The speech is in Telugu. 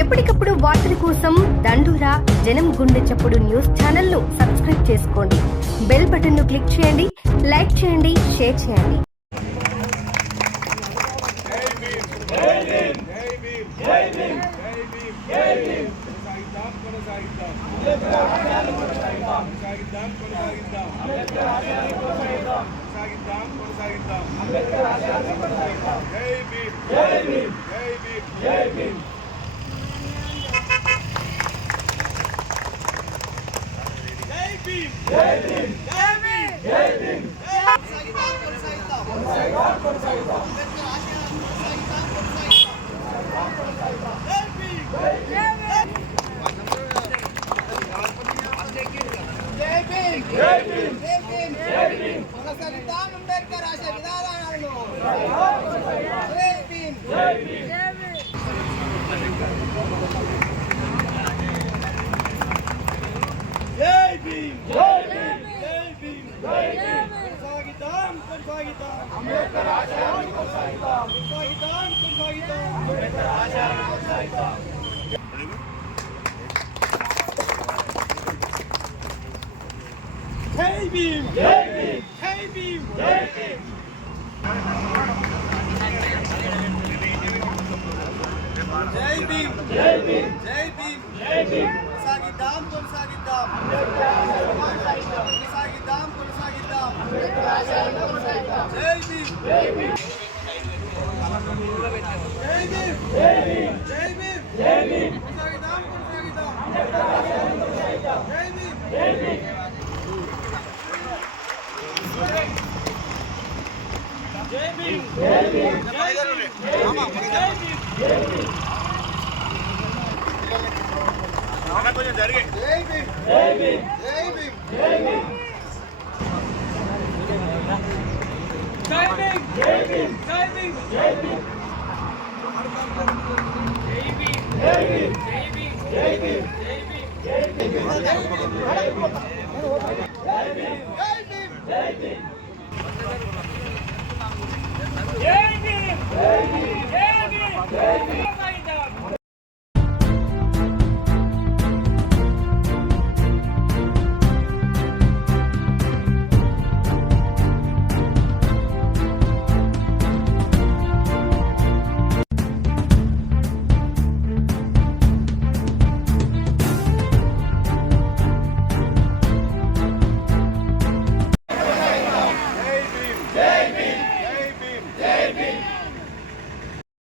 ఎప్పటికప్పుడు వార్తల కోసం దండూరా జనం గుండె చప్పుడు న్యూస్ ఛానల్ ను సబ్స్క్రైబ్ చేసుకోండి. బెల్ బటన్ ను క్లిక్ చేయండి, లైక్ చేయండి, షేర్ చేయండి. Hey Beam! Hey Beam! Hey Beam! Hey Beam! Jai Beam! Jai Beam! Jai Beam! Jai Beam! Konsagiddam, konsagiddam. Konsagiddam, konsagiddam. Jai Beam! Jai Beam! Jai Beam! Jai Beam! Jai Beam! Jai Beam! Konsagiddam, konsagiddam. Jai Beam! Jai Beam! Jai Beam! Jai Beam! Jai Beam! కొంచెం జరిగే జై భీమ్ జై భీమ్ జై భీమ్ జై భీమ్ జై భీమ్ జై భీమ్ జై భీమ్ జై భీమ్ జై భీమ్ జై భీమ్ జై భీమ్ జై భీమ్ జై భీమ్ జై భీమ్ జై భీమ్